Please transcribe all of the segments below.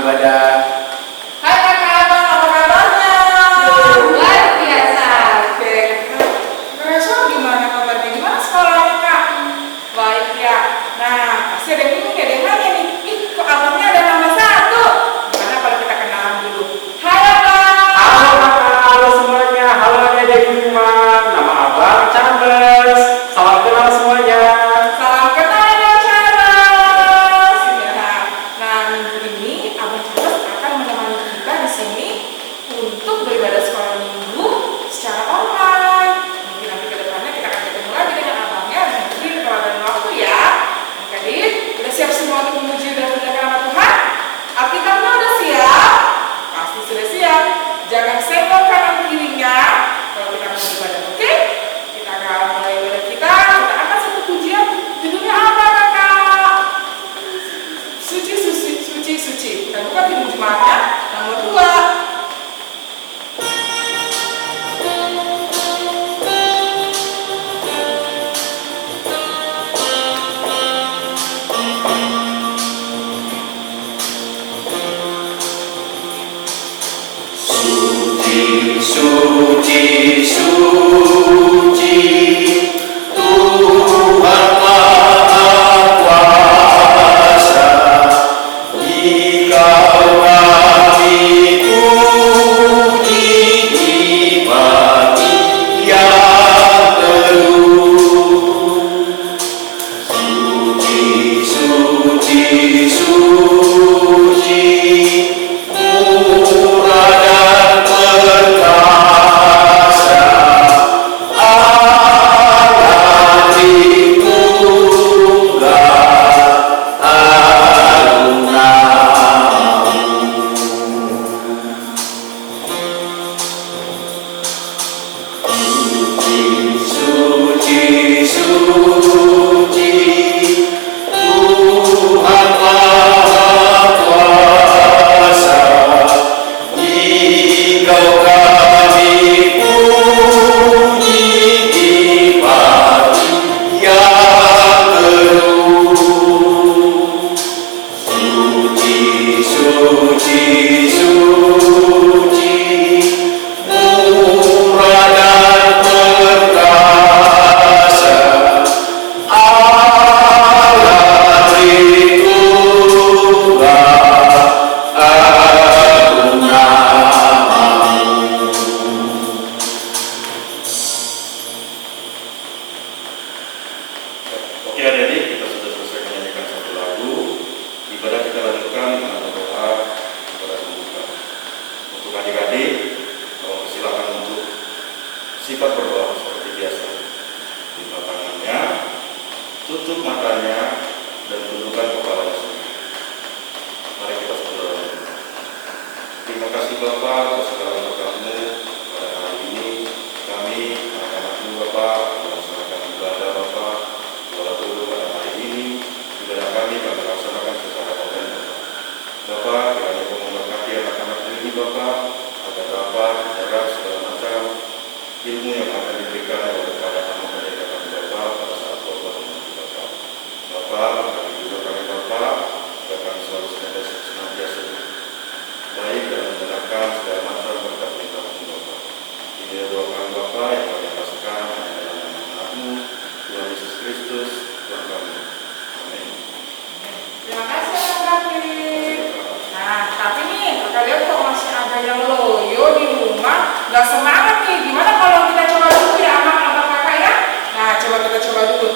ibadah. Hai kakak, abang, apa kabarnya? Luar biasa. Oke, Kak Rachel gimana kabarnya? Gimana sekolahnya kak? Baik ya. Nah, pasti ada yang bingung ya, ada yang nanya nih. Ih, kok abangnya ada nama satu? Gimana kalau kita kenalan dulu? Hai abang. Halo kakak, halo semuanya, halo adik-adik di rumah. Nama abang Charles. Salam kenal semuanya. Salam kenal ya Charles. Ya. Nah, minggu ini abang Charles akan menemani kita di sini untuk beribadah sekolah minggu secara online. Mungkin nanti ke depannya kita akan ketemu lagi dengan abangnya, mungkin kalau ada waktu ya. Adik-adik, udah siap semua untuk memuji dan memuliakan nama Tuhan? Alkitabnya udah siap? Pasti sudah siap. Jangan senggol kanan kirinya kalau kita mau beribadah, oke? Kita akan mulai ibadah kita. Kita akan satu pujian. Judulnya apa kakak? Suci, suci, suci, suci. Kita buka Kidung Jemaatnya nomor 2. Suci, suci, Tuhan Maha Kuasa. Dikau kami puji di pagi yang teduh. Suci, suci, suci, murah dan perkasa, Allah Tritunggal, agung namamu. Suci, suci, Tuhan Maha Kuasa. Dikau kami puji di pagi yang teduh. Suci, suci, suci, murah dan perkasa, Allah Tritunggal, agung namamu. Oke adik-adik, kita sudah selesai menyanyikan satu lagu. Ibadah kita lanjutkan dengan berdoa kepada pembuka. Untuk adik-adik, silakan untuk sifat berdoa seperti biasa. Buka tangannya, tutup matanya, dan tundukkan kepalanya sendiri. Mari kita berdoa. Terima kasih Bapa atas segala berkat-Mu pada hari ini. Kami anak-anak-Mu Bapa melaksanakan ibadah Bapa. Walaupun pada hari ini ibadah kami laksanakan secara online Bapa. Kiranya Kau memberkati anak-anak ini Bapa, agar dapat menyerap segala macam ilmu yang akan diberikan kepada anak-anak kami Bapa pada saat khotbah mengaji Bapa. Bapa, kami juga kami Bapa, agar kami selalu senantiasa baik dalam mendengarkan segala macam berkat-berkat-Mu Bapa. Ini doa kami Bapa yang kami rasakan hanya dalam nama anak-Mu Tuhan Yesus Kristus Tuhan kami. Amin. Terima kasih kakak David. Nah, tapi nih kakak lihat kok masih ada yang loyo di rumah, nggak semangat nih. Gimana kalau kita coba dulu ya abang kakak ya? Nah, coba kita coba dulu.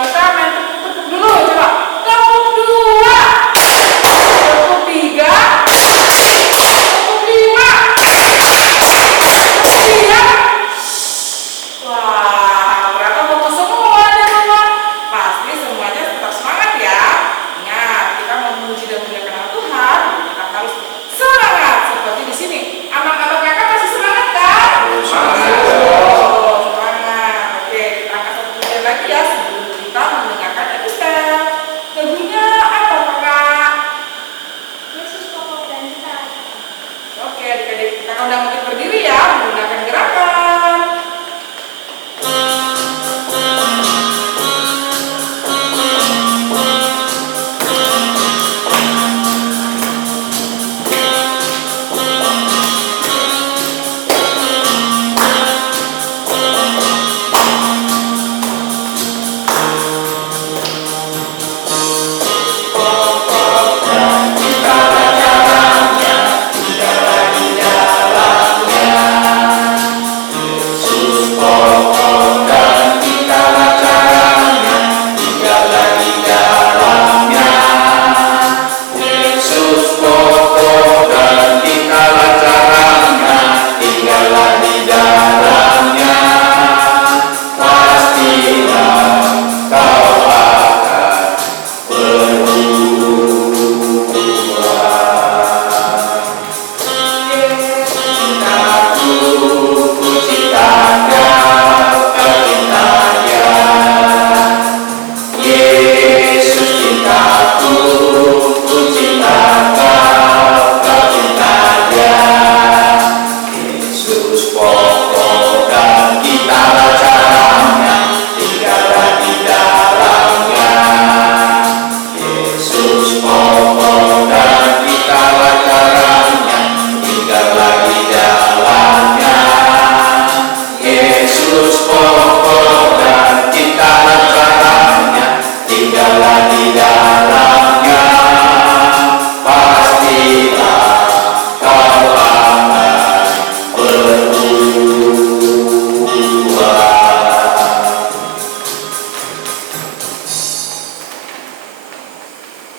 Kita main tepuk-tepuk dulu, coba. Tepuk 2, tepuk 3, tepuk 5, tepuk 6. Wah, ternyata mau semua di rumah. Pasti semuanya tetap semangat ya. Ingat, kita memuji dan memuliakan nama Tuhan. Kita harus semangat seperti di sini. Abang-abang kakak masih semangat kan?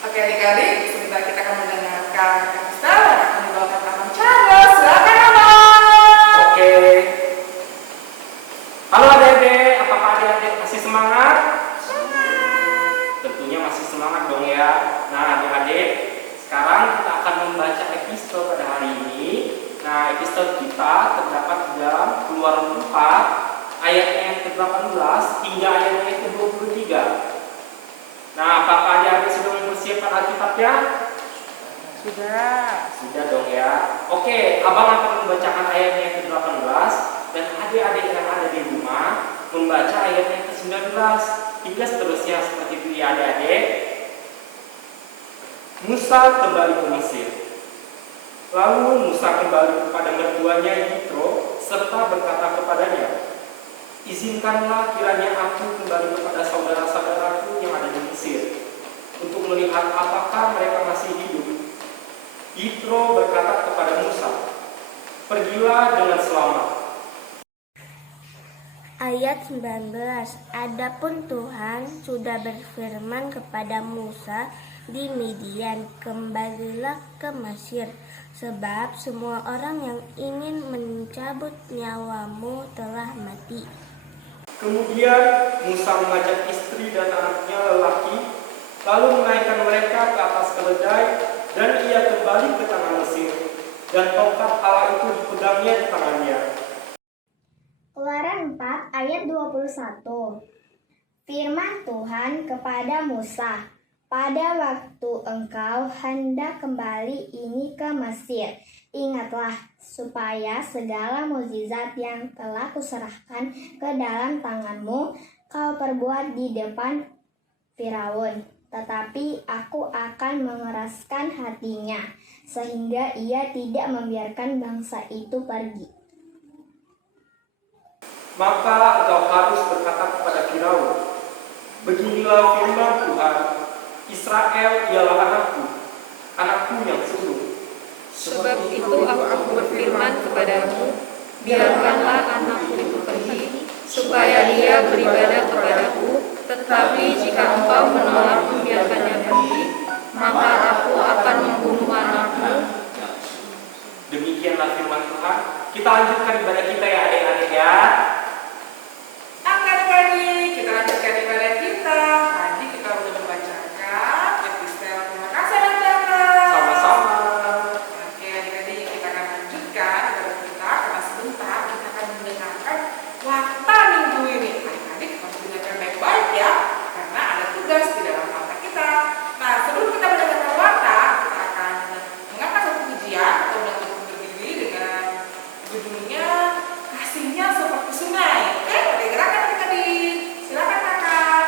Oke adik-adik, sebentar kita akan mendengarkan Kristal yang akan dibawakan Abang Charles. Silakan Abang. Oke. Halo adik-adik, apakah adik-adik masih semangat? Tentunya masih semangat dong ya. Nah adik-adik, sekarang kita akan membaca episode pada hari ini. Nah episode kita terdapat di dalam Keluaran 4 ayatnya yang ke-18 hingga ayatnya yang ke-23. Nah apakah adik-adik sudah mempersiapkan Alkitabnya? Sudah dong ya. Oke, abang akan membacakan ayatnya yang ke-18 dan adik-adik yang ada di rumah membaca ayatnya yang ke-19 hingga seterusnya seperti itu ya adik-adik. Musa kembali ke Mesir. Lalu Musa kembali kepada mertuanya Yitro serta berkata kepadanya, "Izinkanlah kiranya aku kembali kepada saudara-saudaraku yang ada di Mesir untuk melihat apakah mereka masih hidup." Yitro berkata kepada Musa, "Pergilah dengan selamat." Ayat 19. Adapun Tuhan sudah berfirman kepada Musa di Midian, "Kembalilah ke Mesir, sebab semua orang yang ingin mencabut nyawamu telah mati." Kemudian Musa mengajak istri dan anaknya lelaki, lalu menaikkan mereka ke atas keledai, dan ia kembali ke tanah Mesir, dan tongkat Allah itu dipegangnya di tangannya. Keluaran 4 ayat 21. Firman Tuhan kepada Musa, "Pada waktu engkau hendak kembali ini ke Mesir, ingatlah supaya segala mukjizat yang telah kuserahkan ke dalam tanganmu kau perbuat di depan Firaun. Tetapi aku akan mengeraskan hatinya, sehingga ia tidak membiarkan bangsa itu pergi. Maka engkau harus berkata kepada Firaun, beginilah firman Tuhan, Israel ialah anakku, anakku yang sulung. Sebab itu aku berfirman kepadamu, biarkanlah anakku itu pergi, supaya ia beribadah kepadaku. Tetapi jika engkau menolak membiarkannya pergi, maka aku akan membunuh anakmu. Demikianlah firman Tuhan. Kita lanjutkan ibadah kita ya adik-adik ya. Adik-adik, kita lanjutkan ibadah kita. Tadi kita sudah membacakan epistel. Terima kasih Abang Charles. Sama-sama. Oke adik-adik, kita akan lanjutkan ibadah kita karena sebentar kita akan mendengarkan warta minggu ini. Adik-adik harus dengarkan baik-baik ya, karena ada tugas di dalam warta kita. Nah sebelum kita mendengarkan warta, kita akan mengangkat satu pujian atau untuk berdiri dengan judulnya Kasihnya Seperti Sungai. Oke, ada gerakan adik-adik. Silakan kakak.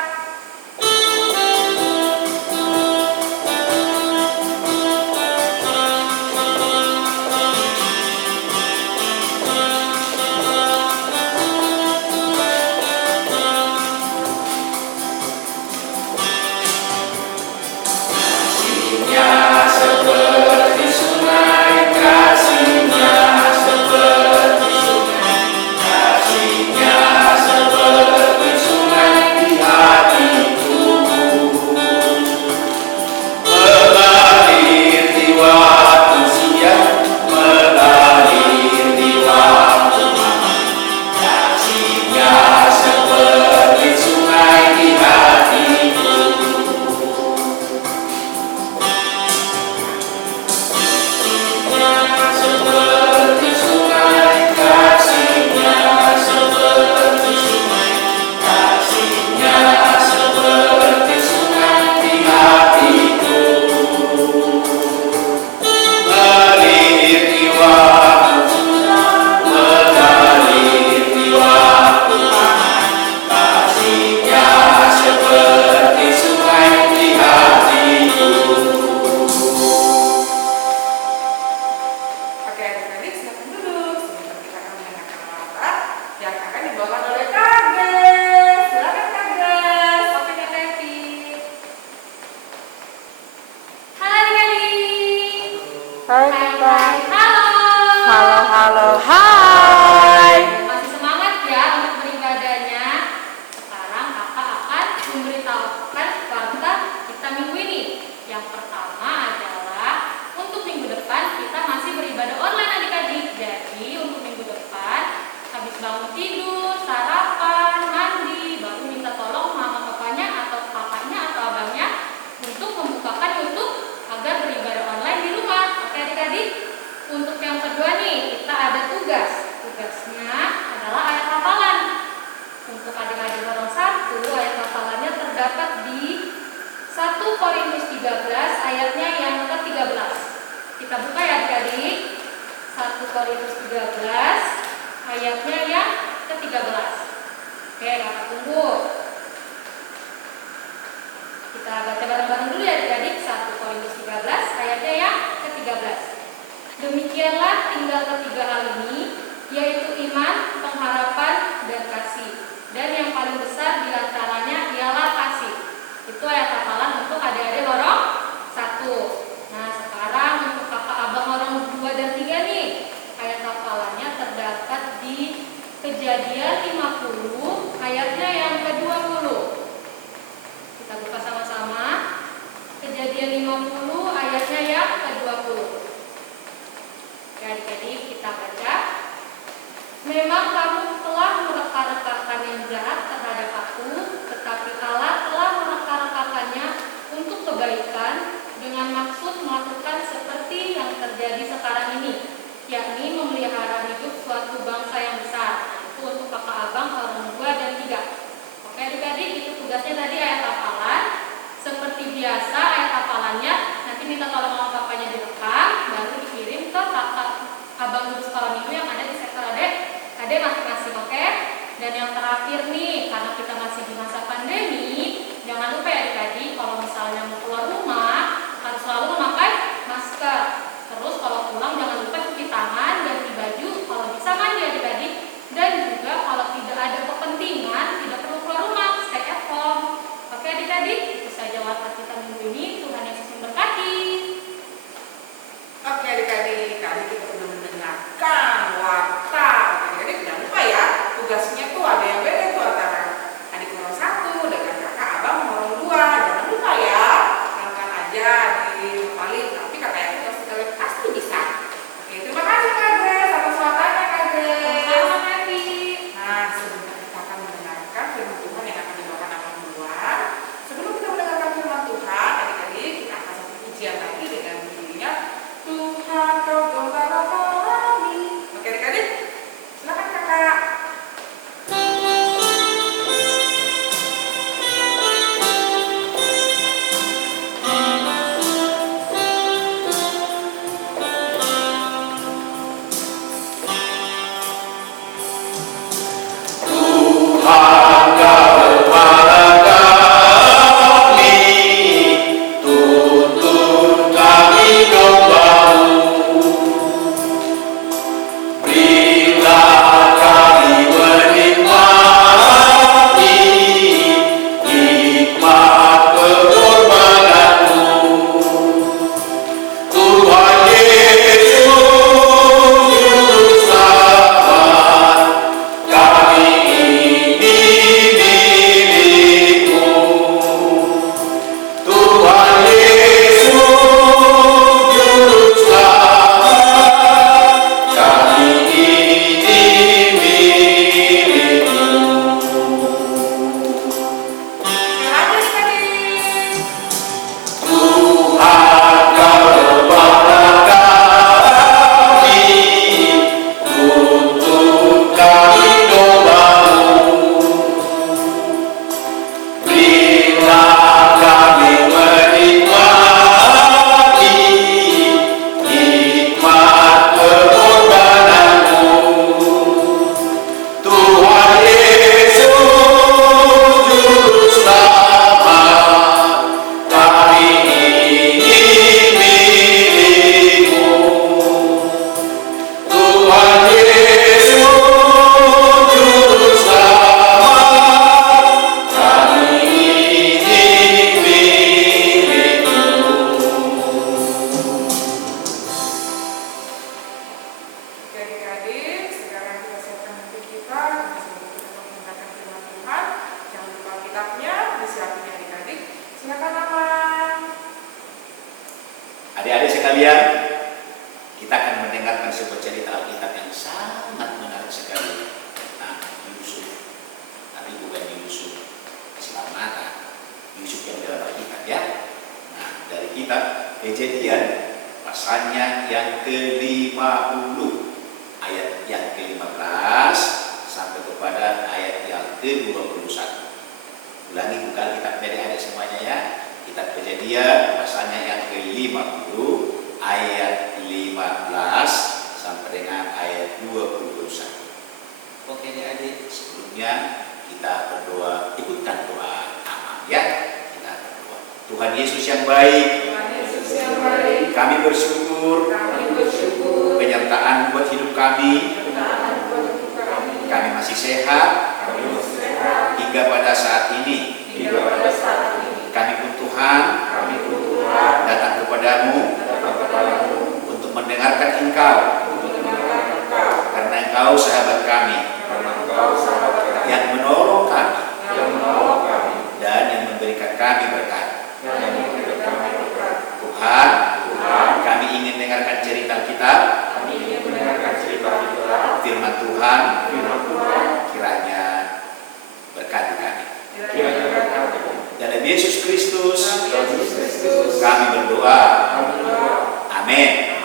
Oke adik-adik silakan duduk. Sebentar kita akan mendengarkan warta yang akan dibawakan oleh Kades. Silakan Kades. Oke Kak Tevi. Halo adik-adik. Hai Hai. Halo. Hai. Masih semangat ya untuk beribadahnya. Sekarang kakak akan memberitahukan warta kita minggu ini. Yang Adik-adik sekalian, kita akan mendengarkan sebuah cerita Alkitab yang sangat menarik sekali tentang Yusuf. Tapi bukan Yusuf Selamatan, Yusuf yang dalam Alkitab ya. Nah, dari kitab Kejadian pasalnya yang ke-50, ayat yang ke-15 sampai kepada ayat yang ke-21. Ulangi buka Alkitab adik-adik semuanya ya. Kitab Kejadian pasalnya yang ke-50 ayat 15 sampai dengan ayat 21. Oke adik-adik, sebelumnya kita berdoa, ikutkan doa amal ya. Kita berdoa. Tuhan Yesus yang baik, kami bersyukur, penyertaan buat hidup kami. Kami masih sehat hingga pada saat ini. Kami pun Tuhan datang kepadamu untuk mendengarkan Engkau, karena Engkau sahabat kami yang menolong kami dan yang memberikan kami berkat. Tuhan, kami ingin dengarkan cerita kita, firman Tuhan, kiranya berkati kami. Dalam Yesus Kristus kami berdoa. Amin.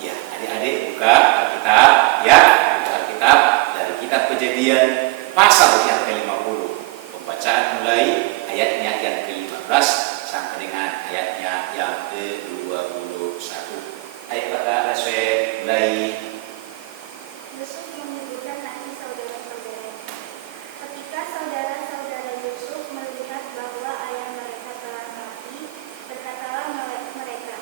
Ya, adik-adik buka Alkitab ya, buka Alkitab dari kitab Kejadian pasal yang ke-50. Pembacaan mulai ayatnya yang ke-15 sampai dengan ayatnya yang ke-21. Ayo Kakak Raswe mulai. Yusuf menyebutkan hati saudara-saudaranya. Ketika saudara-saudara Yusuf melihat bahwa ayah mereka telah mati, berkatalah mereka,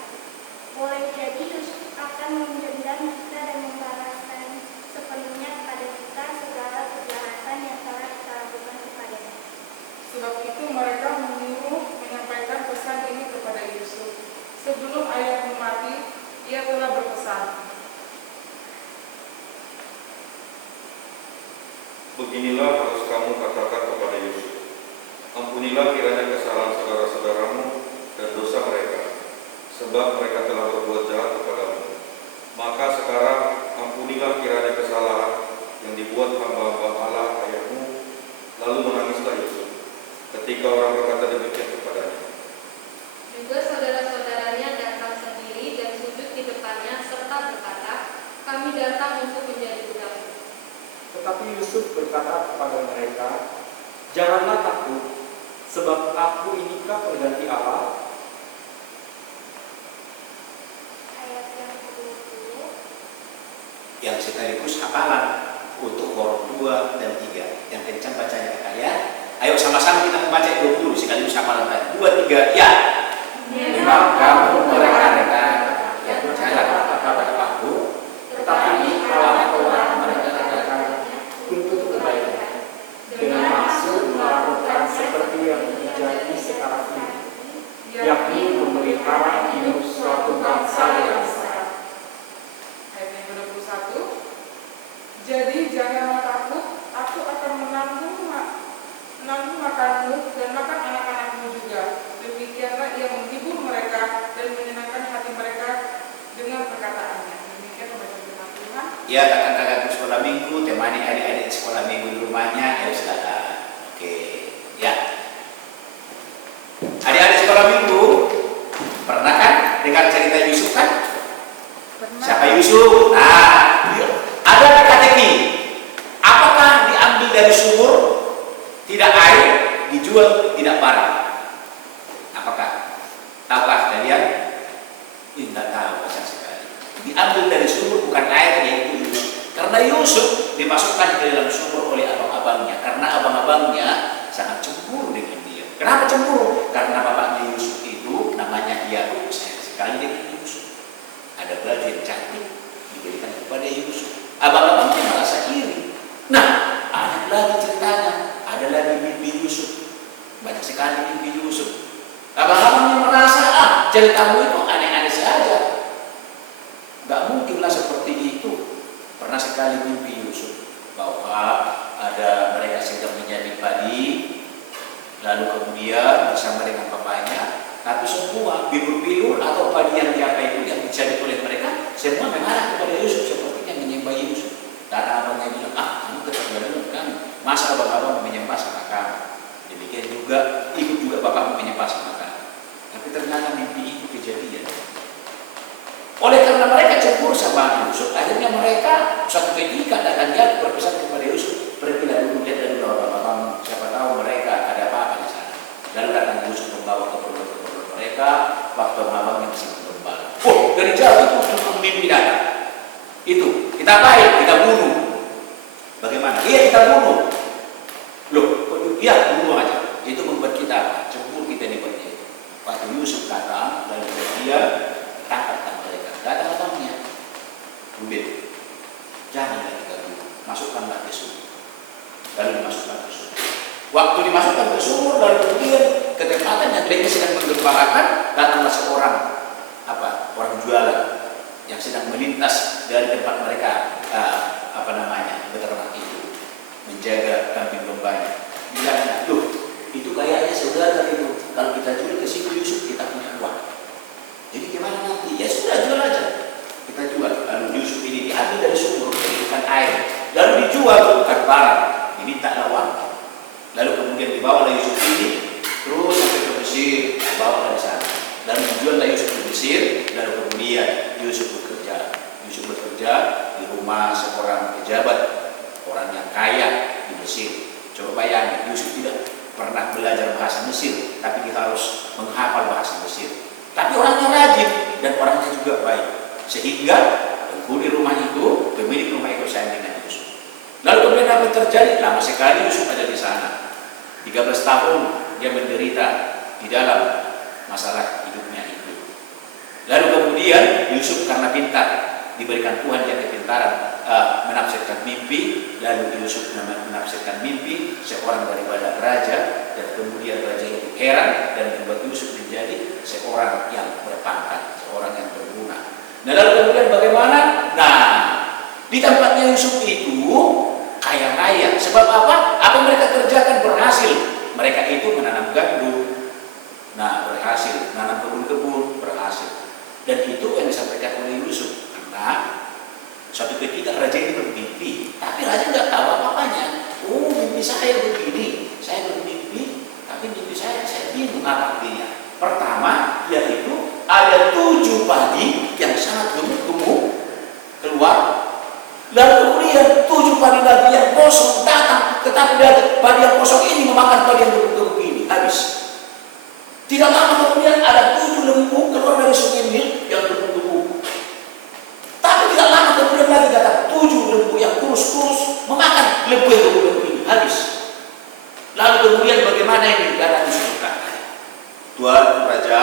boleh jadi Yusuf akan mendendam kita dan membalaskan sepenuhnya kepada kita segala kejahatan yang telah kita lakukan kepadanya. Sebab itu mereka menyuruh menyampaikan pesan ini kepada Yusuf. Sebelum ayahmu mati, ia telah berpesan. Beginilah harus kamu katakan kepada Yusuf, ampunilah kiranya kesalahan saudara-saudaramu dan dosa mereka, sebab mereka telah berbuat jahat kepadamu. Maka sekarang ampunilah kiranya kesalahan yang dibuat hamba-hamba Allah ayahmu. Lalu menangislah Yusuf ketika orang berkata demikian kepadanya. Juga saudara-saudaranya datang sendiri dan sujud di depannya serta berkata, kami datang untuk menjadi budak. Tetapi Yusuf berkata kepada mereka, janganlah takut, sebab aku inikah pengganti Allah. Ayat yang ke-20. Yang sekaligus hafalan untuk huruf 2 dan 3. Yang kencang bacanya Kakak ya. Ayo sama-sama kita membaca 20 sekaligus hafalan tadi. 2, 3 ya. Memang kamu mereka-reka yang berjalan kepada aku, tetapi Allah mereka-reka Untuk kebaikan, dengan maksud melakukan seperti yang terjadi sekarang ini, yakni memelihara hidup suatu bangsa yang sah. Ayat yang ke-21. Jadi janganlah takut, aku akan menanggung makanmu dan makan anak-anakmu juga. Demikianlah ia menghibur mereka dan menyenangkan hati mereka dengan perkataannya. Demikian pembacaan firman Tuhan. ya kakak-kakak di sekolah minggu, temani adik-adik sekolah minggu di rumahnya. Ayo silakan. Oke, ya. Adik-adik sekolah minggu, pernah kan dengar cerita Yusuf kan? Siapa Yusuf? Nah, ada teka-teki. Apakah diambil dari sumur, tidak air, dijual, tidak barang? Apakah? Tahukah kalian? Tidak tahu sama sekali. Diambil dari sumur bukan air, yaitu Yusuf. Karena Yusuf dimasukkan ke dalam sumur oleh abang-abangnya, karena abang-abangnya sangat cemburu dengan dia. Kenapa cemburu? Karena bapaknya Yusuf itu namanya Yakub, sayang sekali dengan Yusuf. Ada baju yang cantik diberikan kepada Yusuf. Abang-abangnya merasa iri. Nah, ada lagi ceritanya, ada lagi mimpi Yusuf. Banyak sekali mimpi Yusuf. Abang-abangnya merasa, ceritamu itu aneh-aneh saja. Gak mungkinlah seperti itu. Pernah sekali mimpi Yusuf bahwa ada mereka sedang menjadi padi, lalu kemudian bersama dengan bapaknya, tapi semua bilur-bilur atau padi yang dia karena mereka cemburu sama Yusuf, akhirnya mereka suatu ketika datang dia berpesan kepada Yusuf, pergilah dulu lihat dari bawah, siapa tahu mereka ada apa di sana. Lalu datang Yusuf membawa keperluan mereka, waktu abangnya masih bergembala. Dari jauh itu cuma mimpi datang. Itu kita baik, kita bunuh. Bagaimana? Iya kita bunuh. Loh, iya bunuh aja. Itu membuat kita cemburu, kita dibuatnya. Waktu Yusuf datang, lalu dia tangkap mereka. Datang-datangnya, Ruben, janganlah kita bunuh. Masukkanlah ke sumur. Lalu dimasukkan ke sumur. Waktu dimasukkan ke sumur, lalu kemudian ke tempatan yang mereka sedang menggembalakan, datanglah seorang orang jualan yang sedang melintas dari tempat mereka beternak itu, menjaga kambing dombanya. Bilangnya, loh, itu kayaknya saudara itu. Kalau kita jual ke situ Yusuf, kita punya uang. Jadi gimana nanti? Ya sudah, jual aja. Kita jual. Lalu Yusuf ini diambil dari sumur, dijadikan air. Lalu dijual, bukan barang. Diminta uang. Lalu kemudian dibawa Yusuf ini, terus sampai ke Mesir, dibawa dari sana. Lalu dijuallah Yusuf ke Mesir, lalu kemudian Yusuf bekerja. Yusuf bekerja di rumah seorang pejabat, orang yang kaya di Mesir. Coba bayangin, Yusuf tidak pernah belajar bahasa Mesir, tapi dia harus menghafal bahasa Mesir. Tapi orangnya rajin dan orangnya juga baik, sehingga penghuni rumah itu, pemilik rumah itu sayang dengan Yusuf. Lalu kemudian apa yang terjadi? Lama sekali Yusuf ada di sana. 13 tahun dia menderita di dalam masalah hidupnya itu. Lalu kemudian Yusuf karena pintar, diberikan Tuhan dia kepintaran menafsirkan mimpi. Lalu Yusuf menafsirkan mimpi seorang daripada raja, dan kemudian raja itu heran dan membuat Yusuf menjadi seorang yang berpangkat, seorang yang berguna. Nah lalu kemudian bagaimana? Nah, di tempatnya Yusuf itu kaya raya. Sebab apa? Apa yang mereka kerjakan berhasil. Mereka itu menanam gandum, nah berhasil, menanam kebun-kebun berhasil. Dan itu yang disampaikan oleh Yusuf. Karena suatu ketika raja ini bermimpi, tapi raja tidak tahu apa-apanya. Oh, mimpi saya begini, saya bermimpi, tapi mimpi saya bingung apa artinya. Pertama, yaitu ada 7 padi yang sangat gemuk-gemuk keluar. Lalu kemudian 7 padi lagi yang kosong datang, tetapi dari padi yang kosong ini memakan padi yang gemuk-gemuk ini, habis. Tidak lama kemudian ada 7 lembu keluar dari sungai Nil yang gemuk-gemuk. Tapi tidak lama kemudian lagi datang 7 lembu yang kurus-kurus memakan lembu yang gemuk-gemuk ini, habis. Lalu kemudian bagaimana ini? Karena disebutkan, Tuan Raja,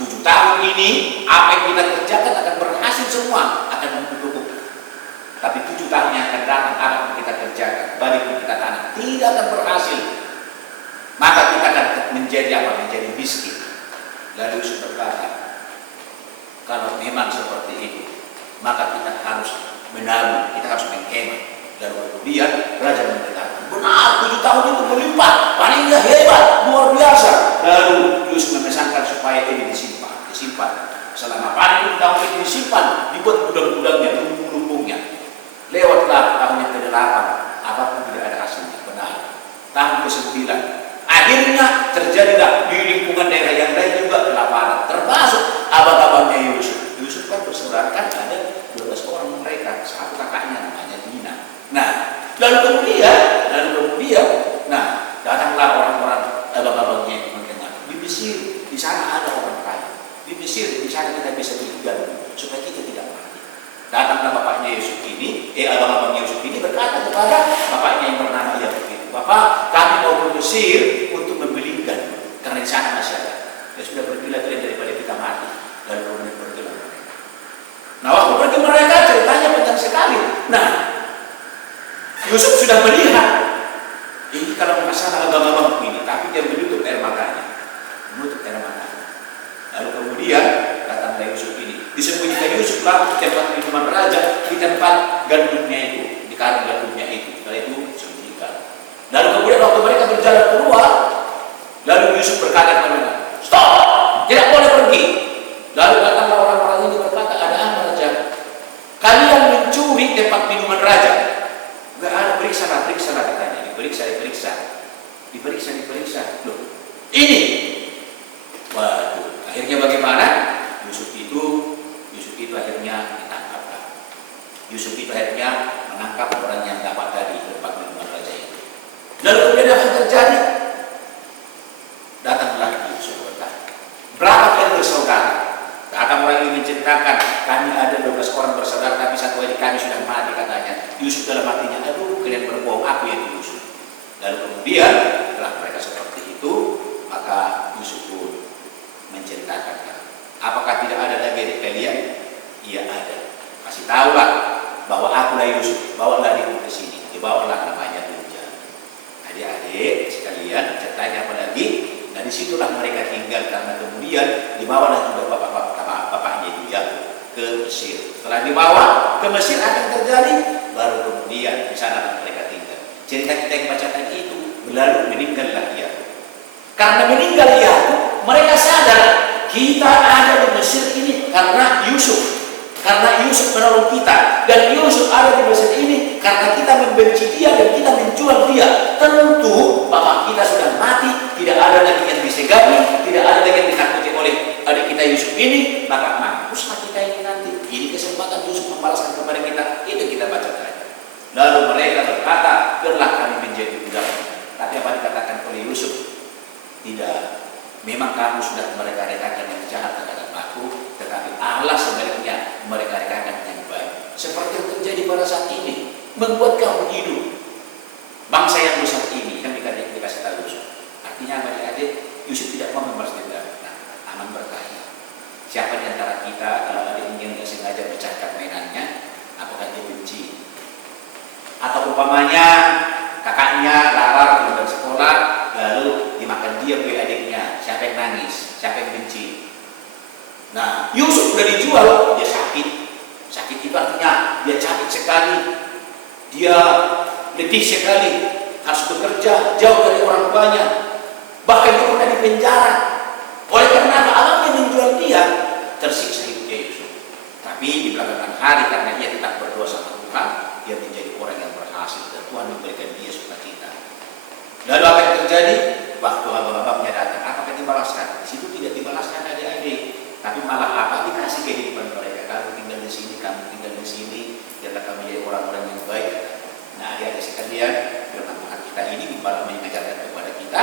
7 tahun ini apa yang kita kerjakan akan berhasil semua, akan mendukung. Tapi 7 tahun yang akan datang apa yang kita kerjakan, balik kita tanam, tidak akan berhasil. Maka kita akan menjadi apa? Menjadi miskin. Lalu Yusuf berkata, kalau memang seperti itu, maka kita harus menabung, kita harus menghemat. Lalu kemudian raja mengatakan, benar, 7 tahun itu melimpah, panennya hebat, luar biasa. Lalu Yusuf memesankan supaya ini disimpan. Selama panen 7 tahun ini disimpan, dibuat gudang-gudangnya, lumbung-lumbungnya. Lewatlah tahun yang ke-8, apapun tidak ada hasilnya, benar. Tahun ke-9, akhirnya terjadilah di lingkungan daerah yang lain juga kelaparan, termasuk abang-abangnya Yusuf. Yusuf kan bersaudara, kan ada 12 orang mereka, satu kakaknya namanya Dina. Nah, lalu kemudian, datanglah orang-orang abang-abangnya yang mendengar. Di Mesir, di sana ada orang kaya. Di Mesir, di sana kita bisa tinggal supaya kita tidak mati. Datanglah bapaknya Yusuf ini, abang-abangnya Yusuf ini berkata kepada bapaknya yang bernama Yakub, Bapak, kami mau ke Mesir untuk membeli gandum, karena di sana masih ada. Ya sudah, pergilah kalian daripada kita mati. Lalu kemudian pergilah mereka. Nah, waktu pergi mereka ceritanya panjang sekali. Nah, Yusuf sudah melihat ini kalau masalah abang-abang ini, tapi dia menutup air matanya. Lalu kemudian datanglah Yusuf ini. Disembunyikan Yusuf lah di tempat minuman raja, di tempat gandumnya itu, di karung gandumnya itu. Setelah itu sembunyikan. Lalu kemudian waktu mereka berjalan keluar, lalu Yusuf berkata kepada mereka, stop, tidak boleh pergi. Lalu datanglah orang-orang ini berkata, ada apa raja? Kalian mencuri tempat minuman raja. Enggak ada, periksa lah katanya. Diperiksa. Loh, ini. Waduh, akhirnya bagaimana? Yusuf itu akhirnya ditangkaplah. Yusuf itu akhirnya menangkap orang yang dapat tadi tempat minuman raja itu. Lalu kemudian apa yang terjadi? Datanglah Yusuf berkata, berapa kalian bersaudara? Akan orang ini menceritakan, kami ada 12 orang bersaudara, tapi satu hari kami sudah mati katanya. Yusuf dalam hatinya, aduh kalian berbohong, aku yang Yusuf. Lalu kemudian setelah mereka seperti itu, maka Yusuf pun menceritakan, apakah tidak ada lagi adik kalian? Iya ada. Kasih tahulah bahwa akulah Yusuf, bawalah dia ke sini, dibawalah namanya Bunja. Adik-adik sekalian, ceritanya apa lagi? Nah disitulah mereka tinggal karena kemudian dibawalah juga bapaknya itu ya ke Mesir. Setelah dibawa ke Mesir akan terjadi, baru kemudian di sana mereka tinggal. Cerita kita yang baca tadi itu berlalu meninggallah Yakub. Karena meninggal Yakub, mereka sadar kita ada di Mesir ini karena Yusuf. Karena Yusuf menolong kita, dan Yusuf ada di Mesir ini karena kita membenci dia dan kita menjual dia. Tentu bapak kita sudah mati, tidak ada lagi yang disegani, tidak ada lagi yang ditakuti oleh adik kita Yusuf ini, maka mampuslah kita ini nanti. Ini kesempatan Yusuf membalaskan kepada kita. Itu kita baca tadi. Lalu mereka berkata, biarlah kami menjadi budak. Tapi apa dikatakan oleh Yusuf? Tidak. Memang kamu sudah mereka-rekakan yang jahat terhadap aku, tetapi Allah sebenarnya mereka-rekakan yang baik. Seperti yang terjadi pada saat ini, membuat kamu hidup. Bangsa yang besar ini kan dikasih tahu Yusuf. Artinya adik-adik, Yusuf tidak mau membalas dendam. Nah, aman bertanya. Siapa di antara kita kalau ada ingin nggak sengaja pecahkan mainannya, apakah dia benci? Atau umpamanya kakaknya lapar belum sekolah, lalu dimakan dia kue adiknya, siapa yang nangis, siapa yang benci? Nah, Yusuf sudah dijual, dia sakit. Sakit itu artinya dia capek sekali, dia letih sekali, harus bekerja jauh dari orang tuanya, bahkan dia pernah di penjara. Oleh karena alamnya menjual dia, tersiksa hidupnya Yusuf. Tapi di belakangan hari karena dia tetap berdoa sama Tuhan, dia menjadi orang yang berhasil dan Tuhan memberikan dia sukacita. Lalu apa yang terjadi? Waktu abang-abangnya datang, apakah dibalaskan? Di situ tidak dibalaskan adik-adik, tapi malah apa? Dikasih kehidupan mereka. Kamu tinggal di sini, kamu tinggal di sini, biarlah kamu jadi orang-orang yang baik. Nah, adik-adik sekalian, firman Tuhan kita ini mengajarkan kepada kita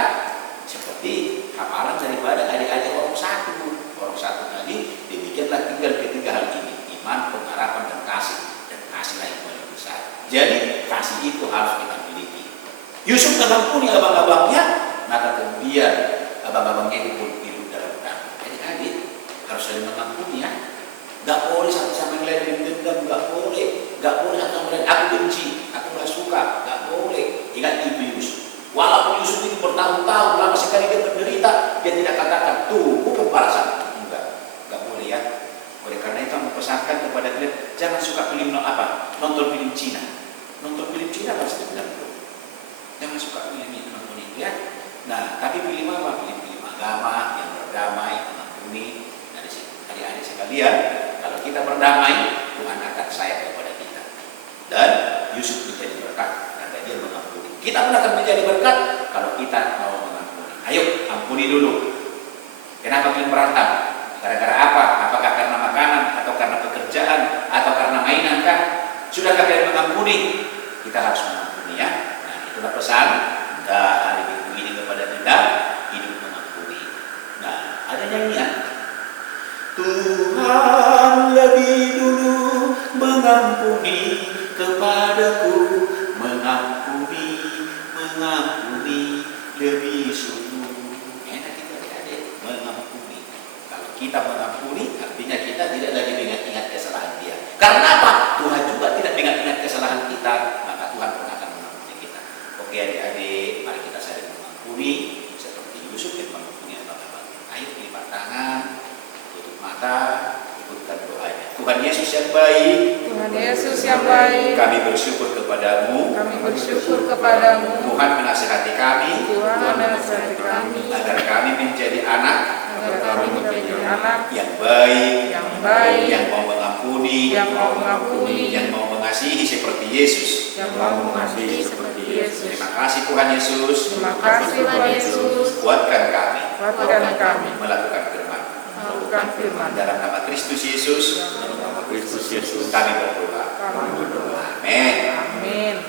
seperti hafalan daripada adik-adik orang satu. Orang satu tadi demikianlah tinggal ketiga hal ini: iman, pengharapan, dan kasih. Dan kasihlah yang paling besar. Jadi kasih itu harus kita miliki. Yusuf mengampuni abang-abangnya, maka kemudian abang-abangnya itu pun hidup dalam damai. Adik-adik harus saling mengampuni ya. Gak boleh satu sama yang lain dendam, gak boleh. Gak boleh satu sama lain aku benci, aku gak suka, gak boleh. Ingat itu Yusuf. Walaupun Yusuf itu bertahun-tahun lama sekali dia menderita, dia tidak katakan tunggu pembalasan. Gak boleh ya. Oleh karena itu aku pesankan kepada kalian, jangan suka film nonton film Cina. Nonton film Cina pasti benar bro. Jangan suka film itu, nonton itu ya. Nah, tapi film apa? Film agama yang berdamai, mengampuni. Dari situ, adik-adik sekalian, kalau kita berdamai, Tuhan akan sayang kepada kita. Dan Yusuf menjadi berkat karena dia mengampuni. Kita pun akan menjadi berkat kalau kita mau mengampuni. Ayo, ampuni dulu. Kenapa kalian berantem? Gara-gara apa? Apakah karena makanan, atau karena pekerjaan, atau karena mainan kan? Sudahkah kalian mengampuni? Kita harus mengampuni ya. Nah, itulah pesan hari minggu ini kepada kita, hidup mengampuni. Nah, ada nyanyian. Tuhan lebih dulu mengampuni kepadaku, mengampuni lebih sungguh. Enak kita adik-adik, mengampuni. Kalau kita mengampuni, artinya kita tidak lagi mengingat-ingat kesalahan dia. Karena apa? Tuhan juga tidak mengingat-ingat kesalahan kita, maka Tuhan pun akan mengampuni kita. Oke adik-adik, mari kita saling mengampuni seperti Yusuf yang mengampuni abang-abang. Ayo lipat tangan, tutup mata, ikutkan doanya. Tuhan Yesus yang baik, Tuhan Yesus yang baik, kami bersyukur kepadamu. Tuhan menasihati kami, agar kami menjadi anak yang baik, yang mau mengampuni, yang mau mengasihi seperti Yesus. Terima kasih Tuhan Yesus. Kuatkan kami melakukan firman. Dalam nama Kristus Yesus, Kristus Yesus. Kami berdoa. Amin. Amin.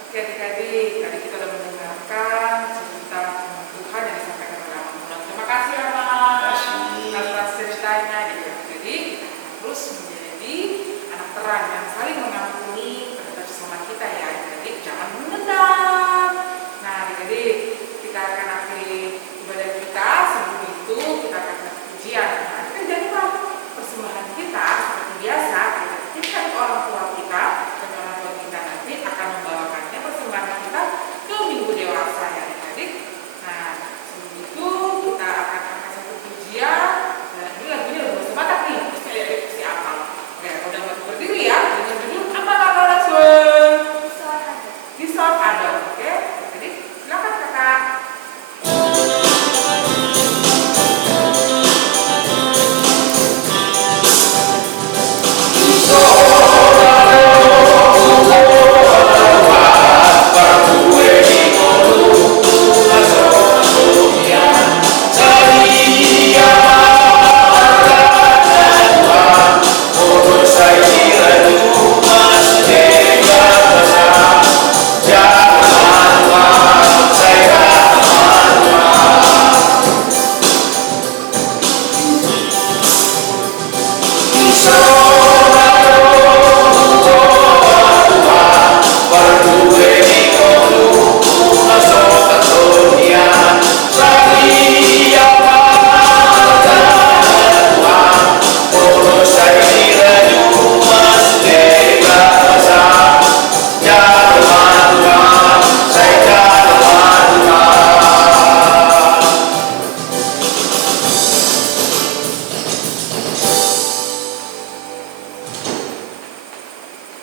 Oke adik-adik, tadi kita sudah mendengarkan cerita firman Tuhan yang disampaikan oleh Abang Mulan. Terima kasih Abang atas ceritanya. Jadi kita terus menjadi anak terang yang saling mengampuni terhadap sesama kita ya adik-adik. Jangan mendendam. Nah adik-adik, kita akan akhiri ibadah kita. Sebelum itu kita akan melakukan pujian. Nah, kita jangan lupa persembahan kita seperti biasa kita titipkan ke orang tua kita, dan orang tua kita nanti akan membawakannya persembahan kita ke minggu dewasa ya adik-adik. Nah sebelum itu kita akan angkat satu pujian, dan ini lagunya udah bahasa Batak nih, pasti adik-adik pasti hafal. Oke, udah mau berdiri ya dengan judul apa kakak Rasul? Di Sort Adam. Oke, jadi silakan kakak.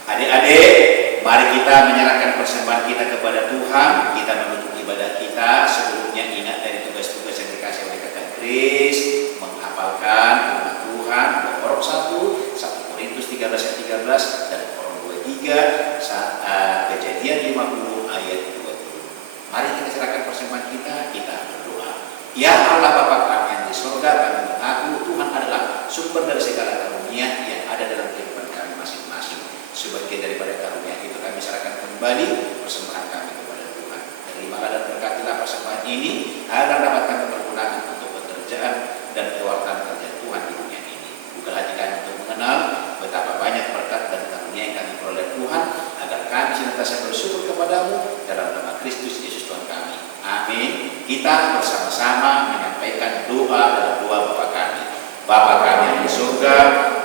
Adik-adik, mari kita menyerahkan persembahan kita kepada Tuhan. Kita menutup ibadah kita. Sebelumnya ingat dari tugas-tugas yang dikasih oleh kakak Kris, menghafalkan firman Tuhan, Roma 1, 1 Korintus 13 ayat 13, dan Roma 23, Kejadian 50 ayat 20. Mari kita serahkan persembahan kita berdoa. Ya Allah Bapa kami yang di surga, kami mengaku Tuhan adalah sumber dari segala karunia yang ada dalam kehidupan kami masing-masing. Sebagian daripada karunia itu kami serahkan kembali persembahan kami kepada Tuhan. Terimalah dan berkatilah persembahan ini agar dapat kami pergunakan untuk pekerjaan dan kewartaan kerja Tuhan di dunia ini. Buka hati kami untuk mengenal betapa banyak berkat dan karunia yang kami peroleh Tuhan, agar kami senantiasa bersyukur kepadamu dalam nama Kristus Yesus Tuhan kami. Amin. Kita bersama-sama menyampaikan doa dalam doa Bapa kami. Bapa kami yang di surga,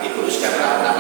dikuduskanlah nama